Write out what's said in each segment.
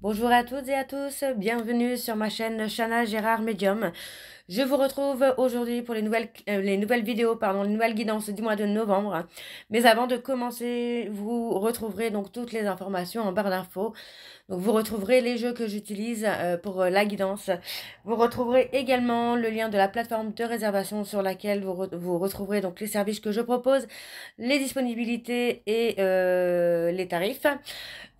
Bonjour à toutes et à tous, bienvenue sur ma chaîne Chana Gérard Medium. Je vous retrouve aujourd'hui pour les nouvelles vidéos, les nouvelles guidances du mois de novembre. Mais avant de commencer, vous retrouverez donc toutes les informations en barre d'infos. Donc vous retrouverez les jeux que j'utilise pour la guidance. Vous retrouverez également le lien de la plateforme de réservation sur laquelle vous retrouverez donc les services que je propose, les disponibilités et les tarifs.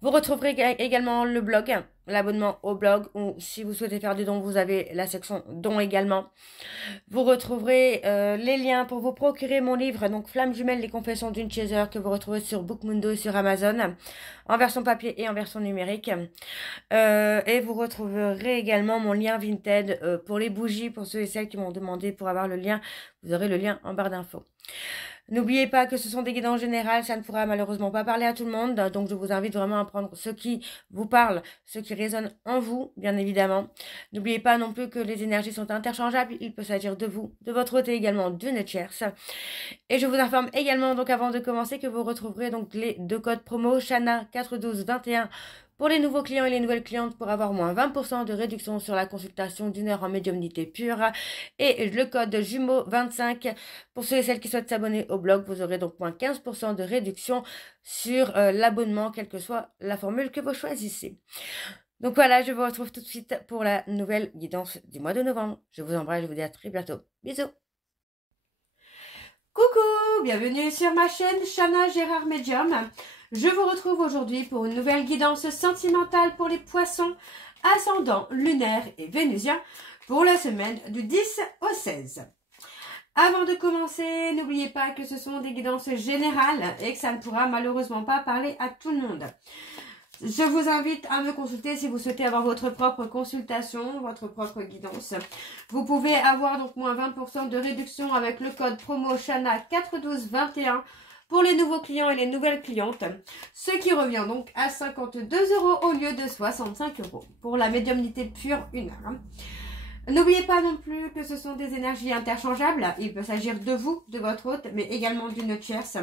Vous retrouverez également le blog, l'abonnement au blog, ou si vous souhaitez faire des dons, vous avez la section dons également. Vous retrouverez les liens pour vous procurer mon livre, donc Flamme jumelle, les confessions d'une chaser, que vous retrouvez sur Bookmundo et sur Amazon, en version papier et en version numérique. Et vous retrouverez également mon lien Vinted pour les bougies, pour ceux et celles qui m'ont demandé pour avoir le lien. Vous aurez le lien en barre d'infos. N'oubliez pas que ce sont des guidances générales, ça ne pourra malheureusement pas parler à tout le monde, donc je vous invite vraiment à prendre ce qui vous parle, ce qui résonne en vous, bien évidemment. N'oubliez pas non plus que les énergies sont interchangeables, il peut s'agir de vous, de votre hôte et également d'une tierce. Et je vous informe également, donc avant de commencer, que vous retrouverez donc les deux codes promo Chana 41221 pour les nouveaux clients et les nouvelles clientes pour avoir moins 20% de réduction sur la consultation d'une heure en médiumnité pure. Et le code jumeau 25 pour ceux et celles qui souhaitent s'abonner au blog. Vous aurez donc moins 15% de réduction sur l'abonnement, quelle que soit la formule que vous choisissez. Donc voilà, je vous retrouve tout de suite pour la nouvelle guidance du mois de novembre. Je vous embrasse, je vous dis à très bientôt. Bisous. Coucou, bienvenue sur ma chaîne Chana Gérard Medium. Je vous retrouve aujourd'hui pour une nouvelle guidance sentimentale pour les poissons, ascendant lunaire et vénusien pour la semaine du 10 au 16. Avant de commencer, n'oubliez pas que ce sont des guidances générales et que ça ne pourra malheureusement pas parler à tout le monde. Je vous invite à me consulter si vous souhaitez avoir votre propre consultation, votre propre guidance. Vous pouvez avoir donc moins 20% de réduction avec le code promo Chana 41221 pour les nouveaux clients et les nouvelles clientes, ce qui revient donc à 52 € au lieu de 65 € pour la médiumnité pure 1 heure. N'oubliez pas non plus que ce sont des énergies interchangeables. Il peut s'agir de vous, de votre hôte, mais également d'une tierce.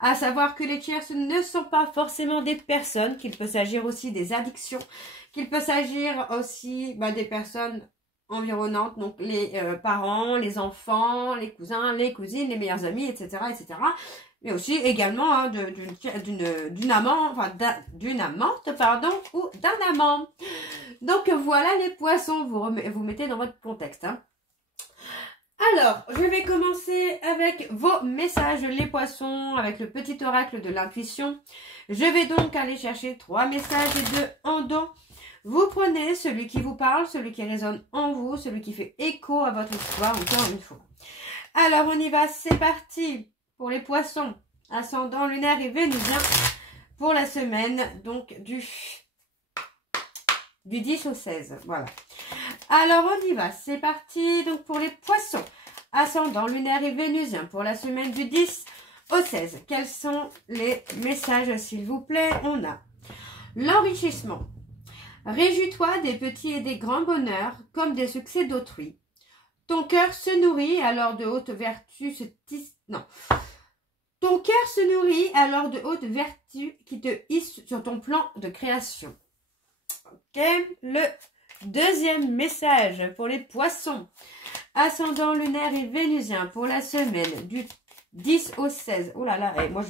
À savoir que les tierces ne sont pas forcément des personnes, qu'il peut s'agir aussi des addictions, qu'il peut s'agir aussi des personnes environnantes, donc les parents, les enfants, les cousins, les cousines, les meilleurs amis, etc., etc. Mais aussi également d'une amante, ou d'un amant. Donc voilà les poissons, vous mettez dans votre contexte. Alors, je vais commencer avec vos messages, les poissons, avec le petit oracle de l'intuition. Je vais donc aller chercher 3 messages de en don. Vous prenez celui qui vous parle, celui qui résonne en vous, celui qui fait écho à votre histoire, encore une fois. Alors, on y va, c'est parti pour les poissons, ascendant lunaire et vénusien, pour la semaine, donc du 10 au 16, voilà. Alors, on y va, c'est parti, donc pour les poissons, ascendant lunaire et vénusien, pour la semaine du 10 au 16. Quels sont les messages, s'il vous plaît? On a l'enrichissement. Réjouis-toi des petits et des grands bonheurs, comme des succès d'autrui. Ton cœur se nourrit alors de hautes vertus Ton cœur se nourrit alors de hautes vertus qui te hissent sur ton plan de création. Ok, le deuxième message pour les poissons, ascendant lunaire et vénusien pour la semaine du 10 au 16. Oh là là, et moi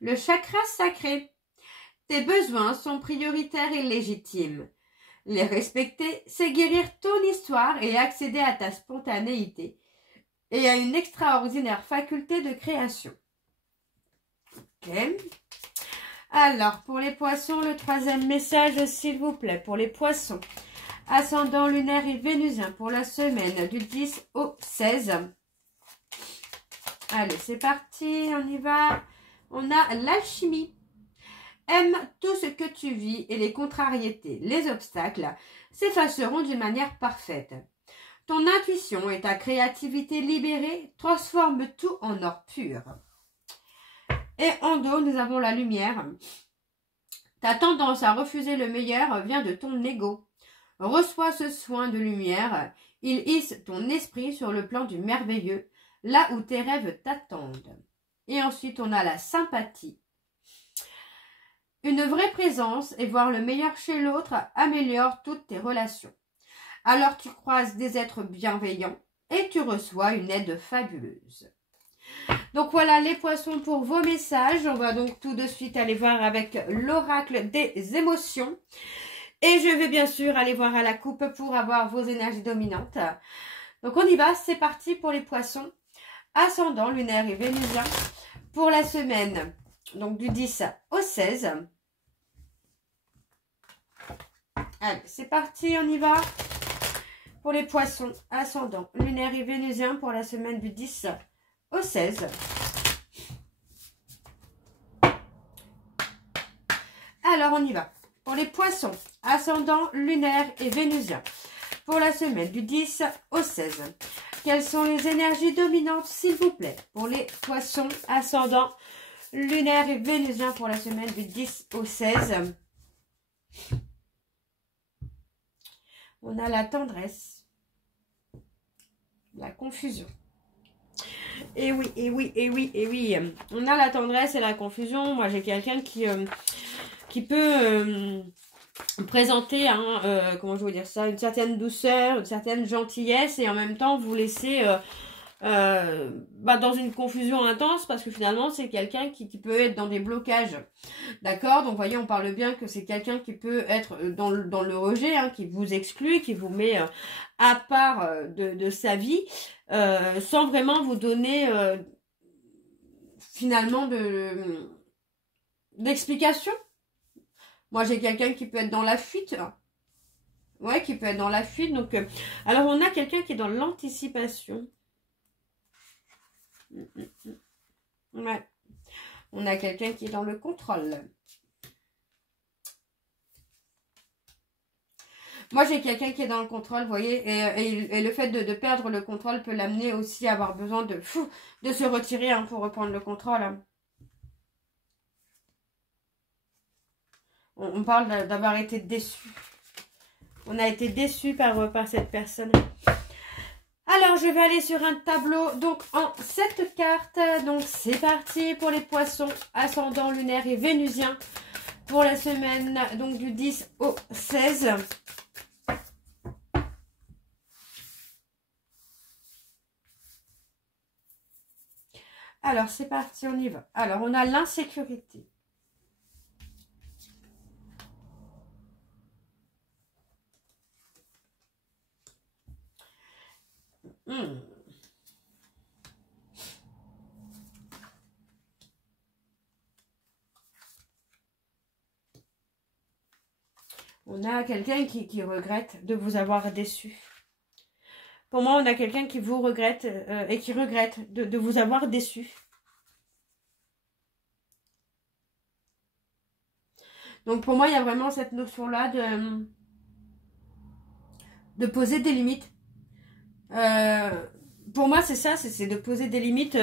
le chakra sacré. Tes besoins sont prioritaires et légitimes. Les respecter, c'est guérir ton histoire et accéder à ta spontanéité et à une extraordinaire faculté de création. Ok. Alors, pour les poissons, le troisième message, s'il vous plaît, pour les poissons, ascendant lunaire et vénusien pour la semaine du 10 au 16. Allez, c'est parti, on y va. On a l'alchimie. Aime tout ce que tu vis et les contrariétés, les obstacles s'effaceront d'une manière parfaite. Ton intuition et ta créativité libérée transforment tout en or pur. Et en dos, nous avons la lumière. Ta tendance à refuser le meilleur vient de ton ego. Reçois ce soin de lumière. Il hisse ton esprit sur le plan du merveilleux, là où tes rêves t'attendent. Et ensuite, on a la sympathie. Une vraie présence et voir le meilleur chez l'autre améliore toutes tes relations. Alors tu croises des êtres bienveillants et tu reçois une aide fabuleuse. Donc voilà les poissons pour vos messages. On va donc tout de suite aller voir avec l'oracle des émotions. Et je vais bien sûr aller voir à la coupe pour avoir vos énergies dominantes. Donc on y va, c'est parti pour les poissons. Ascendant lunaire et vénusien pour la semaine donc du 10 au 16. Allez, c'est parti, on y va. Pour les poissons, ascendant lunaire et vénusien pour la semaine du 10 au 16. Alors, on y va. Pour les poissons, ascendant lunaire et vénusien pour la semaine du 10 au 16. Quelles sont les énergies dominantes, s'il vous plaît, pour les poissons, ascendant lunaire et vénusien pour la semaine du 10 au 16. On a la tendresse, la confusion. Et oui, et oui, et oui, et oui. On a la tendresse et la confusion. Moi, j'ai quelqu'un qui peut présenter, comment je veux dire ça, une certaine douceur, une certaine gentillesse et en même temps vous laisser dans une confusion intense parce que finalement c'est quelqu'un qui peut être dans des blocages. D'accord? Donc vous voyez, on parle bien que c'est quelqu'un qui peut être dans le rejet, hein, qui vous exclut, qui vous met à part de sa vie sans vraiment vous donner finalement d'explication. Moi j'ai quelqu'un qui peut être dans la fuite. Ouais, qui peut être dans la fuite. Donc, alors on a quelqu'un qui est dans l'anticipation. Ouais. On a quelqu'un qui est dans le contrôle. Moi, j'ai quelqu'un qui est dans le contrôle, vous voyez, et le fait de perdre le contrôle peut l'amener aussi à avoir besoin de se retirer hein, pour reprendre le contrôle. Hein. On parle d'avoir été déçu. On a été déçu par cette personne. Alors, je vais aller sur un tableau, donc en 7 cartes. Donc, c'est parti pour les poissons, ascendant lunaire et vénusien pour la semaine donc du 10 au 16. Alors, c'est parti, on y va. Alors, on a l'insécurité. On a quelqu'un qui regrette de vous avoir déçu. Pour moi, on a quelqu'un qui vous regrette et qui regrette de vous avoir déçu. Donc, pour moi, il y a vraiment cette notion-là de poser des limites. Pour moi, c'est ça, c'est de poser des limites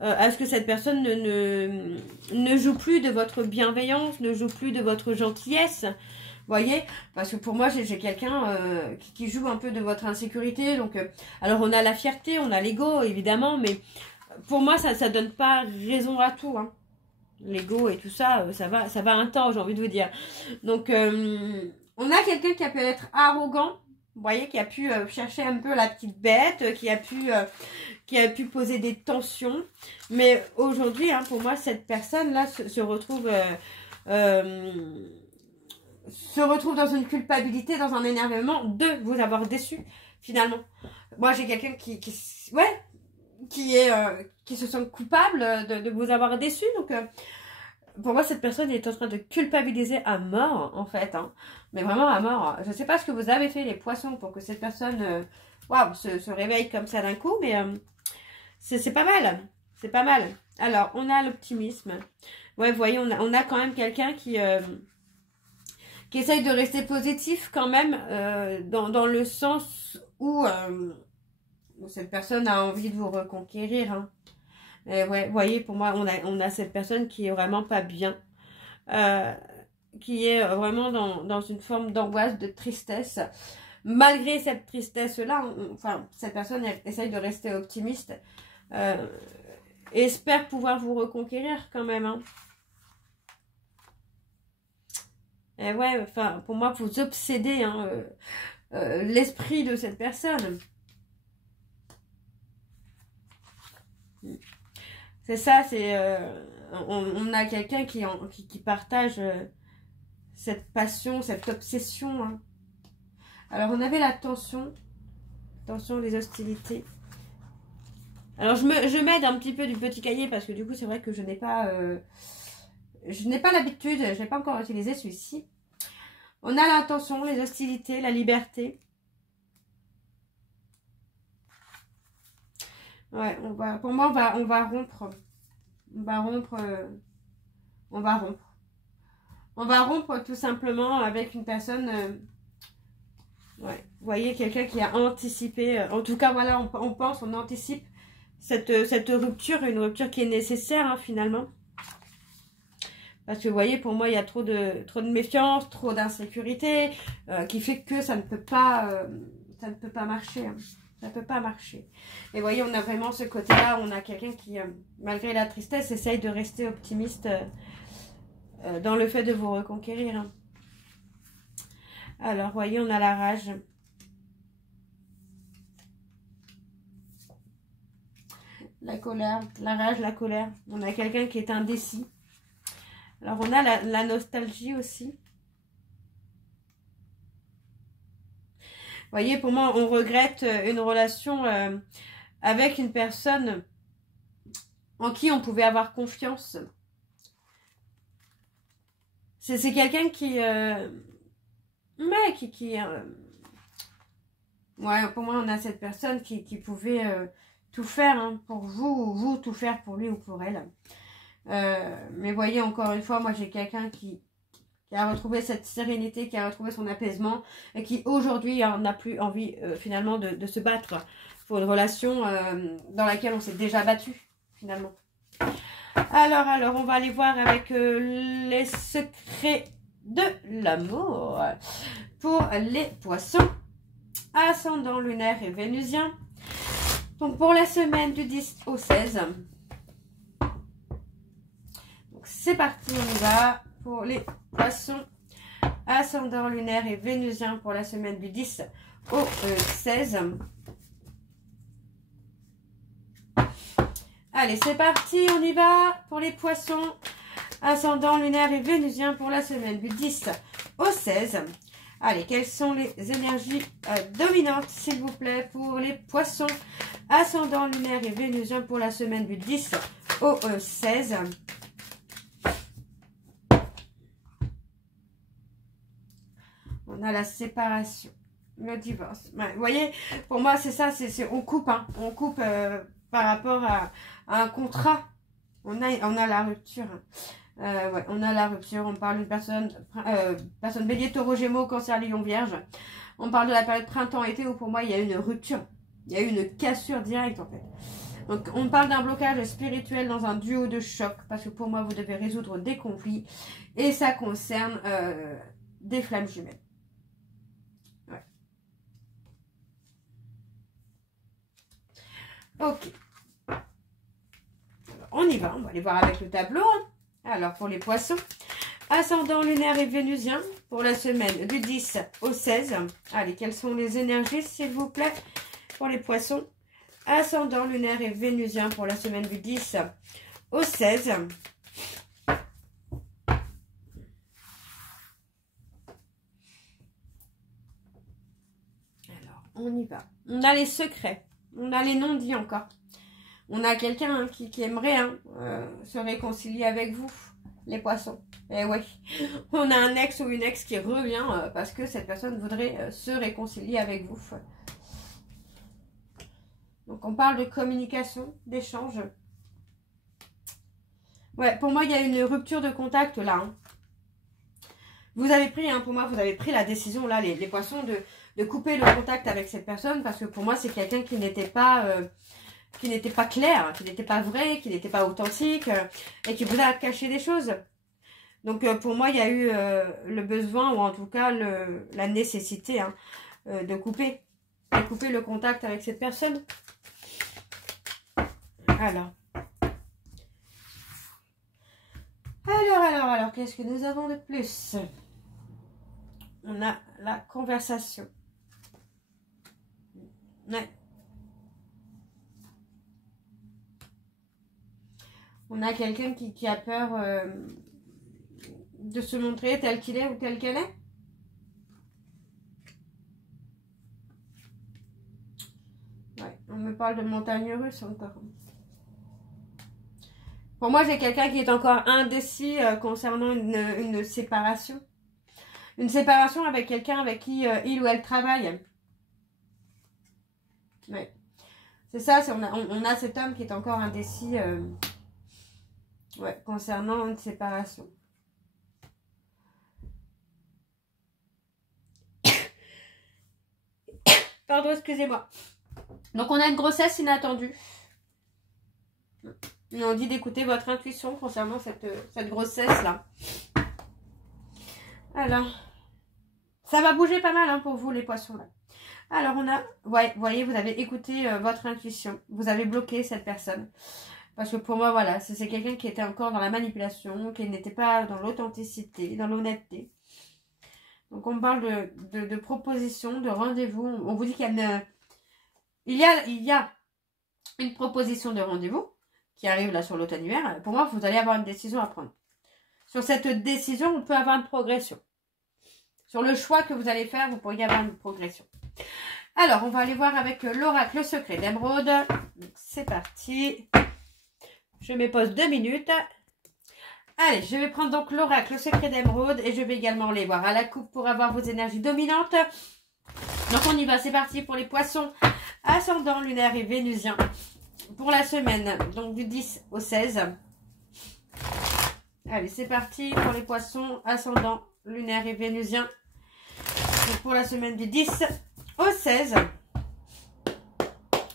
à ce que cette personne ne joue plus de votre bienveillance, ne joue plus de votre gentillesse. Vous voyez, parce que pour moi, j'ai quelqu'un qui joue un peu de votre insécurité. Donc, alors, on a la fierté, on a l'ego, évidemment, mais pour moi, ça donne pas raison à tout. Hein. L'ego et tout ça, ça va un temps, j'ai envie de vous dire. Donc, on a quelqu'un qui peut être arrogant. Vous voyez, qui a pu chercher un peu la petite bête, qui a pu poser des tensions. Mais aujourd'hui, hein, pour moi, cette personne-là se retrouve dans une culpabilité, dans un énervement de vous avoir déçu, finalement. Moi, j'ai quelqu'un qui se sent coupable de vous avoir déçu. Donc, pour moi, cette personne est en train de culpabiliser à mort, en fait. Hein. Mais vraiment à mort. Je ne sais pas ce que vous avez fait, les poissons, pour que cette personne se réveille comme ça d'un coup. Mais c'est pas mal. C'est pas mal. Alors, on a l'optimisme. Ouais, vous voyez, on a quand même quelqu'un qui essaye de rester positif quand même. Dans le sens où cette personne a envie de vous reconquérir. Hein. Ouais, vous voyez, pour moi, on a cette personne qui est vraiment pas bien. Qui est vraiment dans une forme d'angoisse, de tristesse. Malgré cette tristesse-là, cette personne elle essaye de rester optimiste. Et espère pouvoir vous reconquérir quand même. Hein. Et ouais, enfin, pour moi, vous obsédez hein, l'esprit de cette personne. C'est ça, c'est... on a quelqu'un qui partage cette passion, cette obsession. Hein. Alors, on avait la tension, les hostilités. Alors, je m'aide un petit peu du petit cahier parce que du coup, c'est vrai que je n'ai pas l'habitude, je n'ai pas encore utilisé celui-ci. On a l'intention, les hostilités, la liberté. Ouais, pour moi, on va rompre. On va rompre. On va rompre. On va rompre tout simplement avec une personne. Ouais, vous voyez, quelqu'un qui a anticipé. En tout cas, voilà, on pense, on anticipe cette rupture, une rupture qui est nécessaire hein, finalement. Parce que vous voyez, pour moi, il y a trop de méfiance, trop d'insécurité, qui fait que ça ne peut pas marcher. Hein. Ça ne peut pas marcher. Et vous voyez, on a vraiment ce côté-là, on a quelqu'un qui, malgré la tristesse, essaye de rester optimiste dans le fait de vous reconquérir. Hein. Alors, vous voyez, on a la rage. La colère, la rage, la colère. On a quelqu'un qui est indécis. Alors, on a la nostalgie aussi. Vous voyez, pour moi, on regrette une relation avec une personne en qui on pouvait avoir confiance. C'est quelqu'un qui... ouais, pour moi, on a cette personne qui pouvait tout faire hein, pour vous, ou vous tout faire pour lui ou pour elle. Mais voyez, encore une fois, moi, j'ai quelqu'un qui a retrouvé cette sérénité, qui a retrouvé son apaisement et qui aujourd'hui n'a plus envie finalement de se battre pour une relation dans laquelle on s'est déjà battu finalement. Alors, on va aller voir avec les secrets de l'amour pour les poissons, ascendant lunaire et vénusien. Donc pour la semaine du 10 au 16. C'est parti, on y va pour les poissons, ascendant lunaire et vénusien pour la semaine du 10 au 16. Allez, c'est parti, on y va pour les poissons, ascendant lunaire et vénusien pour la semaine du 10 au 16. Allez, quelles sont les énergies dominantes, s'il vous plaît, pour les poissons, ascendant lunaire et vénusien pour la semaine du 10 au 16. On a la séparation, le divorce. Ouais, vous voyez, pour moi, c'est ça, on coupe, hein, on coupe par rapport à un contrat. On a la rupture. Ouais, on a la rupture. On parle d'une personne bélier, taureau, gémeaux, cancer, lion, vierge. On parle de la période printemps-été où pour moi, il y a une rupture. Il y a eu une cassure directe, en fait. Donc, on parle d'un blocage spirituel dans un duo de choc. Parce que pour moi, vous devez résoudre des conflits. Et ça concerne des flammes jumelles. Ok. Alors, on y va. On va aller voir avec le tableau. Alors, pour les poissons, ascendant lunaire et vénusien pour la semaine du 10 au 16. Allez, quelles sont les énergies, s'il vous plaît, pour les poissons, ascendant lunaire et vénusien pour la semaine du 10 au 16. Alors, on y va. On a les secrets. On a les non-dits encore. On a quelqu'un hein, qui aimerait hein, se réconcilier avec vous, les poissons. Et oui, on a un ex ou une ex qui revient parce que cette personne voudrait se réconcilier avec vous. Donc, on parle de communication, d'échange. Ouais, pour moi, il y a une rupture de contact là. Hein. Vous avez pris, hein, pour moi, vous avez pris la décision là, les poissons, de couper le contact avec cette personne parce que pour moi, c'est quelqu'un qui n'était pas clair, qui n'était pas vrai, qui n'était pas authentique et qui vous a caché des choses. Donc, pour moi, il y a eu le besoin ou en tout cas la nécessité hein, de couper le contact avec cette personne. Alors, qu'est-ce que nous avons de plus? on a la conversation. Ouais. On a quelqu'un qui a peur de se montrer tel qu'il est ou telle qu'elle est. Ouais, on me parle de montagne russe encore. Pour moi, j'ai quelqu'un qui est encore indécis concernant une séparation. Une séparation avec quelqu'un avec qui il ou elle travaille. Ouais. C'est ça, on a cet homme qui est encore indécis ouais, concernant une séparation. Pardon, excusez-moi. Donc, on a une grossesse inattendue. Et on dit d'écouter votre intuition concernant cette grossesse-là. Alors, ça va bouger pas mal hein, pour vous, les poissons, là. Alors, on a... Ouais, vous voyez, vous avez écouté votre intuition. Vous avez bloqué cette personne. Parce que pour moi, voilà, c'est quelqu'un qui était encore dans la manipulation, qui n'était pas dans l'authenticité, dans l'honnêteté. Donc, on parle de proposition, de rendez-vous. On vous dit qu'il y a une proposition de rendez-vous qui arrive là sur l'automne-hiver. Pour moi, vous allez avoir une décision à prendre. Sur cette décision, on peut avoir une progression. Sur le choix que vous allez faire, vous pourriez avoir une progression. Alors, on va aller voir avec l'oracle secret d'Émeraude. C'est parti. Je me pose 2 minutes. Allez, je vais prendre donc l'oracle secret d'Émeraude et je vais également les voir à la coupe pour avoir vos énergies dominantes. Donc, on y va. C'est parti pour les poissons ascendant lunaire et vénusien pour la semaine, donc du 10 au 16. Allez, c'est parti pour les poissons ascendant lunaire et vénusien pour la semaine du 10 au 16.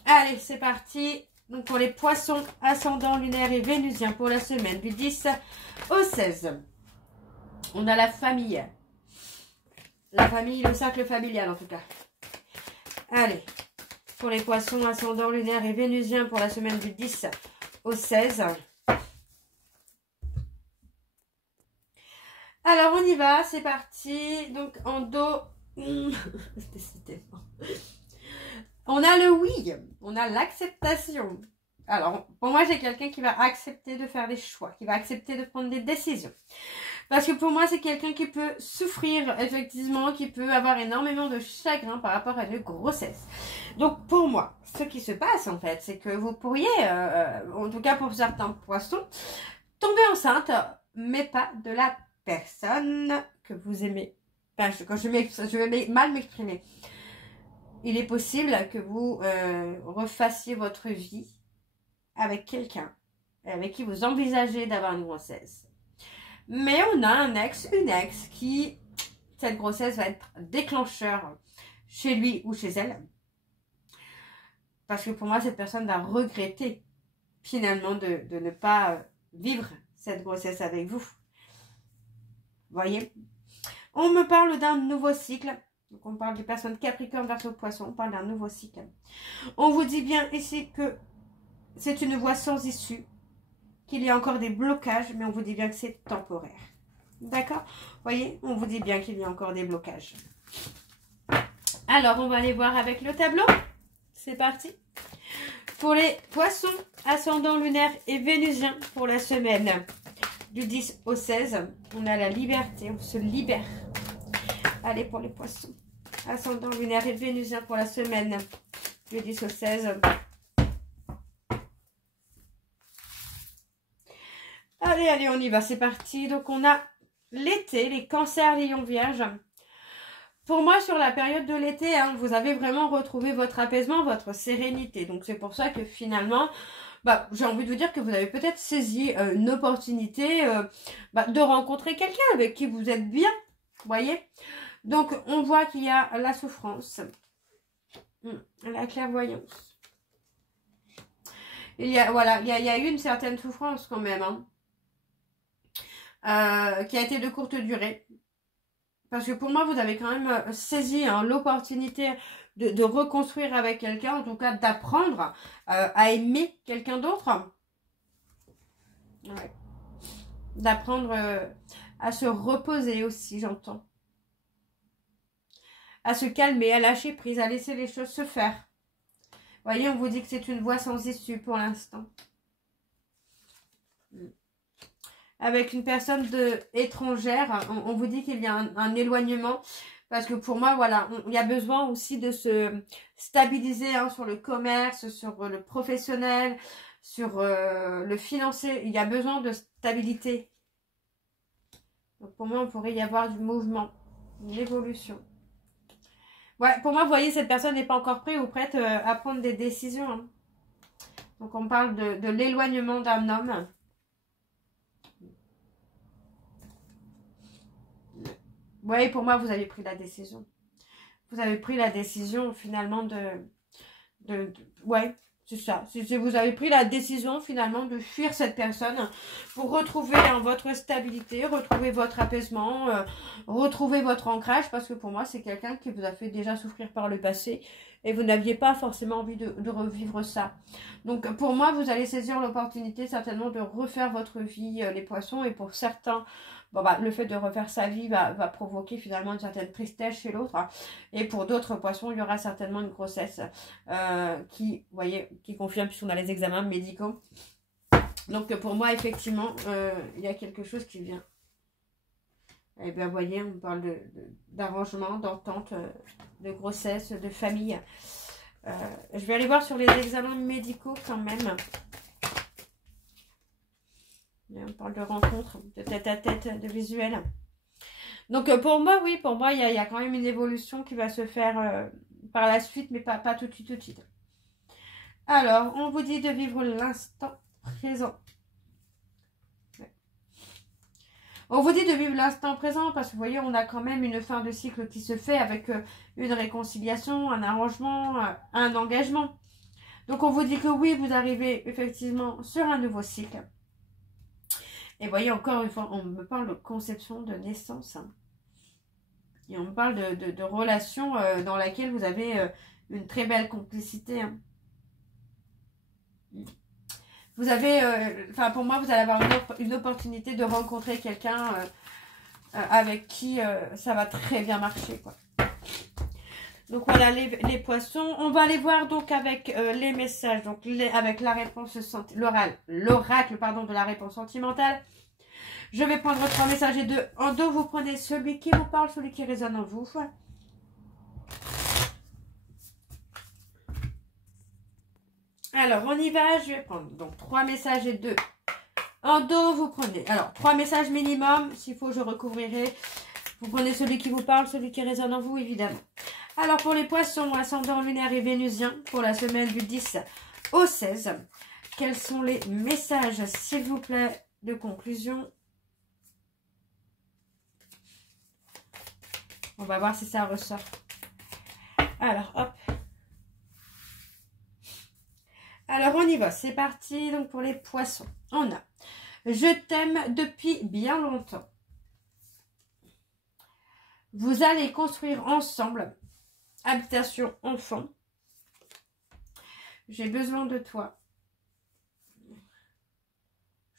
Allez, c'est parti. Donc, pour les poissons ascendant lunaire et vénusien pour la semaine du 10 au 16. On a la famille. La famille, le cercle familial en tout cas. Allez, pour les poissons ascendant lunaire et vénusien pour la semaine du 10 au 16. Alors, on y va, c'est parti. Donc, en dos, on a le oui, on a l'acceptation. Alors, pour moi, j'ai quelqu'un qui va accepter de faire des choix, qui va accepter de prendre des décisions. Parce que pour moi, c'est quelqu'un qui peut souffrir, effectivement, qui peut avoir énormément de chagrin par rapport à une grossesse. Donc, pour moi, ce qui se passe, en fait, c'est que vous pourriez, en tout cas pour certains poissons, tomber enceinte, mais pas de la personne que vous aimez. Enfin, quand je vais mal m'exprimer. Il est possible que vous refassiez votre vie avec quelqu'un avec qui vous envisagez d'avoir une grossesse. Mais on a un ex, une ex qui, cette grossesse va être déclencheur chez lui ou chez elle. Parce que pour moi, cette personne va regretter finalement de ne pas vivre cette grossesse avec vous. Voyez, on me parle d'un nouveau cycle. Donc, on parle des personnes Capricorne, Verseau, Poisson. On parle d'un nouveau cycle. On vous dit bien ici que c'est une voie sans issue, qu'il y a encore des blocages, mais on vous dit bien que c'est temporaire. D'accord? Voyez, on vous dit bien qu'il y a encore des blocages. Alors, on va aller voir avec le tableau. C'est parti. Pour les poissons, ascendant lunaire et vénusien pour la semaine du 10 au 16, on a la liberté, on se libère. Allez, pour les poissons, ascendant lunaire et vénusien pour la semaine du 10 au 16. Allez, allez, on y va, c'est parti. Donc, on a l'été, les cancers, lions, vierges. Pour moi, sur la période de l'été, hein, vous avez vraiment retrouvé votre apaisement, votre sérénité. Donc, c'est pour ça que finalement, j'ai envie de vous dire que vous avez peut-être saisi une opportunité de rencontrer quelqu'un avec qui vous êtes bien. Vous voyez? Donc, on voit qu'il y a la souffrance, la clairvoyance. Il y a, voilà, il y a eu une certaine souffrance quand même, hein. Qui a été de courte durée. Parce que pour moi, vous avez quand même saisi l'opportunité de reconstruire avec quelqu'un, en tout cas d'apprendre à aimer quelqu'un d'autre. Ouais. D'apprendre à se reposer aussi, j'entends. à se calmer, à lâcher prise, à laisser les choses se faire. Vous voyez, on vous dit que c'est une voie sans issue pour l'instant. Avec une personne étrangère, on vous dit qu'il y a un éloignement. Parce que pour moi, voilà, il y a besoin aussi de se stabiliser hein, sur le commerce, sur le professionnel, sur le financier. Il y a besoin de stabilité. Donc pour moi, on pourrait y avoir du mouvement, une évolution. Ouais, pour moi, vous voyez, cette personne n'est pas encore prête ou prête à prendre des décisions. Hein. Donc on parle de l'éloignement d'un homme. Oui, pour moi, vous avez pris la décision. Vous avez pris la décision finalement ouais, c'est ça. Vous avez pris la décision finalement de fuir cette personne pour retrouver votre stabilité, retrouver votre apaisement, retrouver votre ancrage. Parce que pour moi, c'est quelqu'un qui vous a fait déjà souffrir par le passé et vous n'aviez pas forcément envie de revivre ça. Donc pour moi, vous allez saisir l'opportunité certainement de refaire votre vie, les poissons. Et pour certains... Bon, bah, le fait de refaire sa vie va provoquer finalement une certaine tristesse chez l'autre. Hein. Et pour d'autres poissons, il y aura certainement une grossesse qui, vous voyez, qui confirme puisqu'on a les examens médicaux. Donc pour moi, effectivement, il y a quelque chose qui vient. Et bien, vous voyez, on parle d'arrangement, d'entente, de grossesse, de famille. Je vais aller voir sur les examens médicaux quand même. On parle de rencontre, de tête à tête, de visuel. Donc pour moi, oui, pour moi, il y a quand même une évolution qui va se faire par la suite, mais pas tout de suite, tout de suite. Alors, on vous dit de vivre l'instant présent. Ouais. On vous dit de vivre l'instant présent parce que vous voyez, on a quand même une fin de cycle qui se fait avec une réconciliation, un arrangement, un engagement. Donc on vous dit que oui, vous arrivez effectivement sur un nouveau cycle. Et vous voyez, encore une fois, on me parle de conception, de naissance. Hein. Et on me parle de relation dans laquelle vous avez une très belle complicité. Hein. Vous avez, enfin pour moi, vous allez avoir une opportunité de rencontrer quelqu'un avec qui ça va très bien marcher, quoi. Donc voilà les poissons. On va aller voir donc avec les messages, donc avec la réponse l'oracle pardon de la réponse sentimentale. Je vais prendre 3 messages et 2 en dos. Vous prenez celui qui vous parle, celui qui résonne en vous. Alors on y va. Je vais prendre donc 3 messages et 2 en dos. Vous prenez alors 3 messages minimum. S'il faut, je recouvrirai. Vous prenez celui qui vous parle, celui qui résonne en vous, évidemment. Alors, pour les poissons, ascendant lunaire et vénusien, pour la semaine du 10 au 16, quels sont les messages, s'il vous plaît, de conclusion? On va voir si ça ressort. Alors, hop. Alors, on y va. C'est parti. Donc, pour les poissons, on a « Je t'aime depuis bien longtemps ». Vous allez construire ensemble. Habitation enfant. J'ai besoin de toi.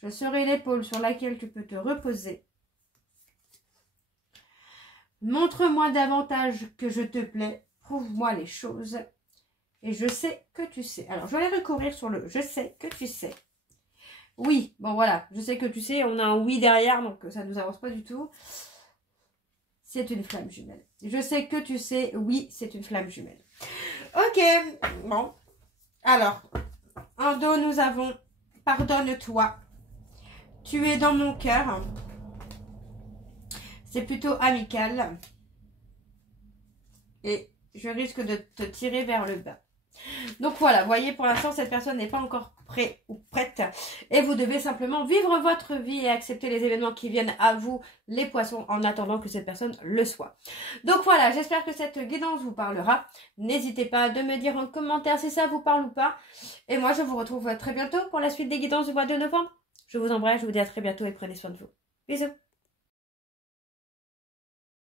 Je serai l'épaule sur laquelle tu peux te reposer. Montre-moi davantage que je te plais. Prouve-moi les choses. Et je sais que tu sais. Alors, je vais aller recourir sur le « je sais que tu sais ». Oui, bon voilà, je sais que tu sais. On a un « oui » derrière, donc ça ne nous avance pas du tout. C'est une flamme jumelle. Je sais que tu sais, oui, c'est une flamme jumelle. Ok, bon. Alors, en dos, nous avons « Pardonne-toi ». Tu es dans mon cœur. C'est plutôt amical. Et je risque de te tirer vers le bas. Donc voilà, vous voyez, pour l'instant, cette personne n'est pas encore prête ou prête. Et vous devez simplement vivre votre vie et accepter les événements qui viennent à vous, les poissons, en attendant que cette personne le soit. Donc voilà, j'espère que cette guidance vous parlera. N'hésitez pas de me dire en commentaire si ça vous parle ou pas. Et moi, je vous retrouve très bientôt pour la suite des guidances du mois de novembre. Je vous embrasse, je vous dis à très bientôt et prenez soin de vous. Bisous.